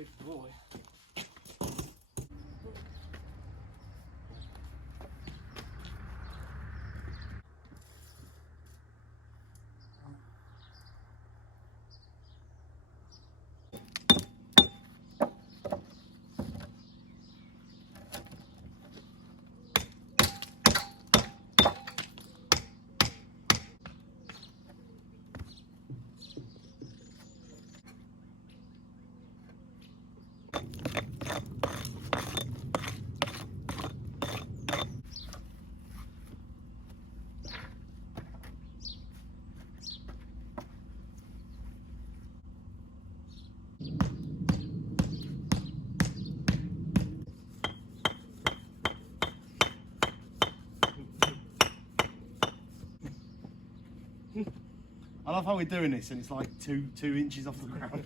big boy. I love how we're doing this and it's like two inches off the ground.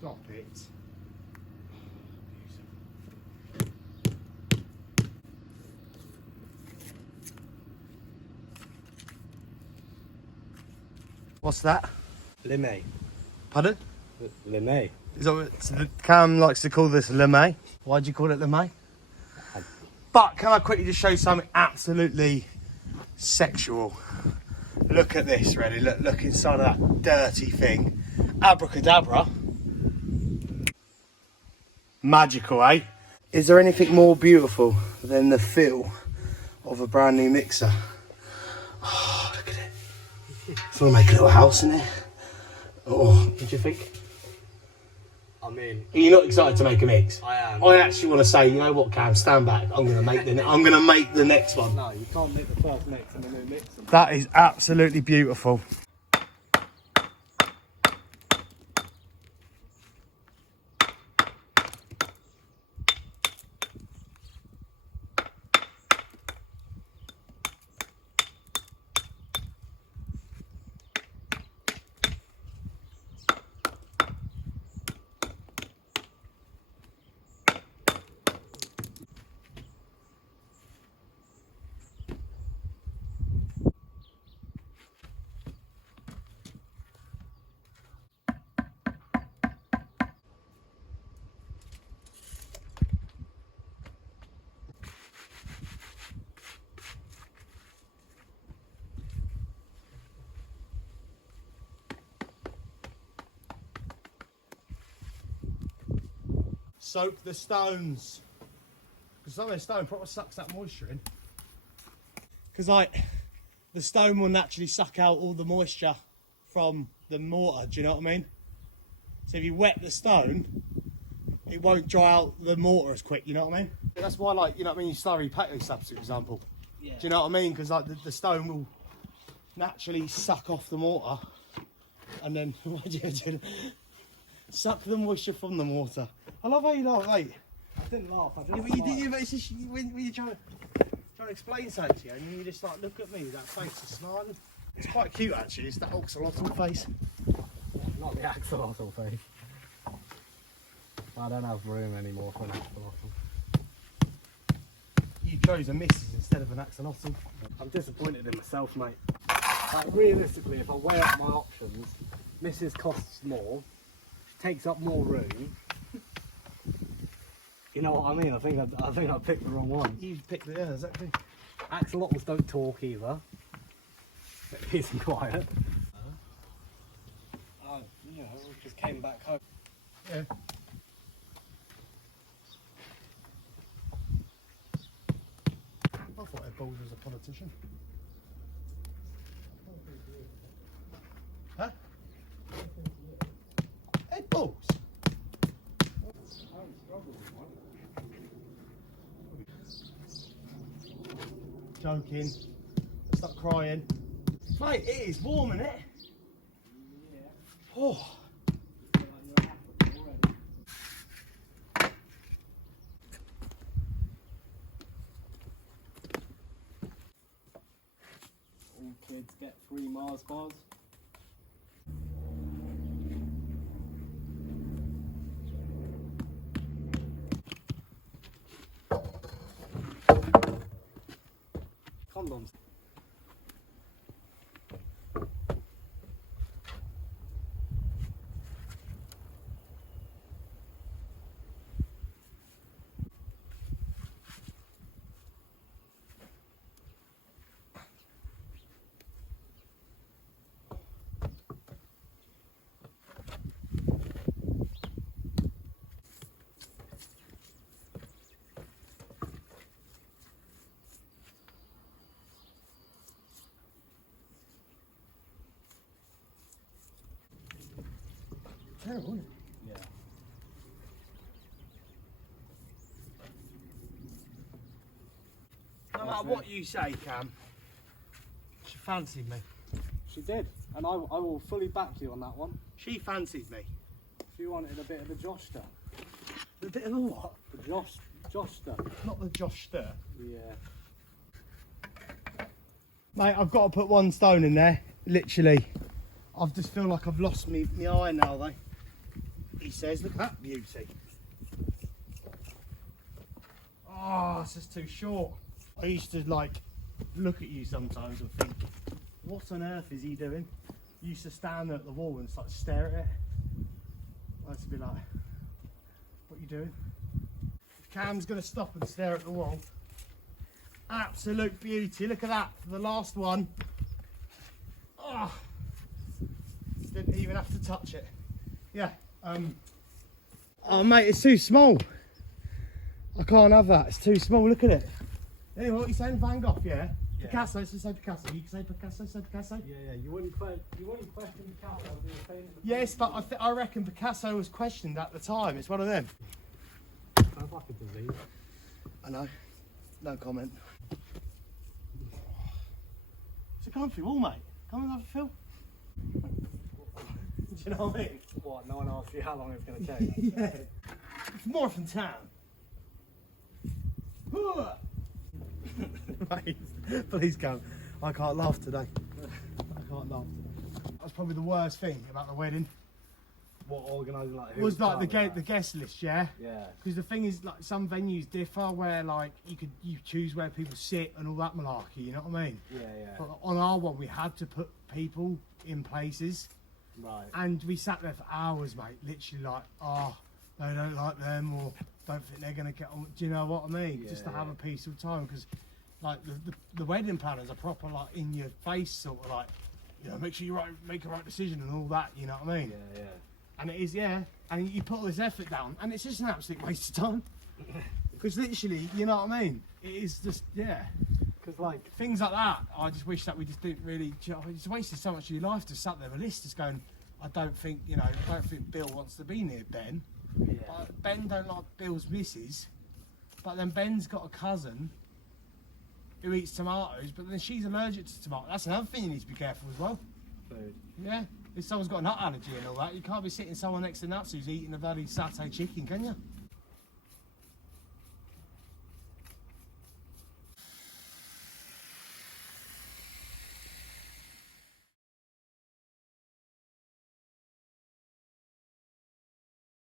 Stop it. What's that? Lime. Pardon? Lime. Is that what so Cam likes to call this lame? Why do you call it lame? But can I quickly just show you something absolutely sexual? Look at this, ready? Look inside of that dirty thing. Abracadabra. Magical, eh? Is there anything more beautiful than the feel of a brand new mixer? Oh, look at it. Just want to make a little house in there. Oh, what do you think? I mean, Are you not excited to make a mix? I am. I actually want to say, you know what, Cam, stand back. I'm gonna make the next one. No, you can't make the first mix and the new mix. That is absolutely beautiful. Soak the stones. Because some of the stone probably sucks that moisture in. Because like, the stone will naturally suck out all the moisture from the mortar, do you know what I mean? So if you wet the stone, it won't dry out the mortar as quick, you know what I mean? That's why, like, you know what I mean, you slurry patio slabs, for example. Yeah. Do you know what I mean? Because like the stone will naturally suck off the mortar, and then what do you do? Suck the moisture from the mortar. I love how you laugh, mate. I didn't laugh. I just. Yeah, but you did. But it's just when you're trying to explain something to you, and you just like look at me with that face of smiling. It's quite cute actually. It's that axolotl face. Not the axolotl face. I don't have room anymore for an axolotl. You chose a missus instead of an axolotl. I'm disappointed in myself, mate. Like, realistically, if I weigh up my options, Mrs. costs more, she takes up more room. You know what I mean? I think I picked the wrong one. You picked the yeah, exactly. Axolotls don't talk either. They're peace and quiet. You know, we just came back home. Yeah. I thought Ed Balls was a politician. Huh? Ed Balls? Joking. Stop crying. Mate, it is warm, isn't it? Yeah. Oh. All kids get 3 Mars bars. Condoms. Terrible, isn't it? Yeah. No matter what you say, Cam, she fancied me. She did, and I will fully back you on that one. She fancied me. She wanted a bit of a Joshster. A bit of a what? The Joshster. Not the Josh Stir. Yeah. Mate, I've got to put one stone in there, literally. I just feel like I've lost my eye now, though. He says, look at that beauty. Oh, it's just too short. I used to, like, look at you sometimes and think, what on earth is he doing? You used to stand there at the wall and like, stare at it. I used to be like, what are you doing? If Cam's going to stop and stare at the wall, absolute beauty. Look at that for the last one. Oh, didn't even have to touch it. Yeah. Oh mate, it's too small. I can't have that. It's too small. Look at it. Anyway, what are you saying? Van Gogh, yeah? Yeah. Picasso. So say Picasso. You can say Picasso. Say Picasso. Yeah. You wouldn't question Picasso. Yes, but I reckon Picasso was questioned at the time. It's one of them. Sounds like a disease. I know. No comment. It's a comfy wall, mate. Come and have a feel. Do you know what I mean? What? No one asked you how long it's going to take. Yeah. It's Morphin Town. Mate, please come. I can't laugh today. I can't laugh today. That's probably the worst thing about the wedding. What organising like? Was like the guest list, yeah. Yeah. Because the thing is, like some venues differ where like you choose where people sit and all that malarkey. You know what I mean? Yeah. But on our one, we had to put people in places, Right. and we sat there for hours, mate. Literally, like, oh, they don't like them, or don't think they're gonna get on. Do you know what I mean? Just to have a peaceful time, because like the wedding planners are proper like in your face, sort of like, you know, make sure you make a right decision and all that. You know what I mean? Yeah. And it is, yeah. And you put all this effort down, and it's just an absolute waste of time. Because literally, you know what I mean? It is just, yeah. Because like Things like that, I just wish that we just didn't really, it's wasted so much of your life to sat there with a list just going, I don't think Bill wants to be near Ben. Yeah. Ben don't like Bill's missus. But then Ben's got a cousin who eats tomatoes, but then she's allergic to tomato. That's another thing you need to be careful as well. Food. Yeah, if someone's got a nut allergy and all that, you can't be sitting someone next to nuts who's eating a bloody satay chicken, can you?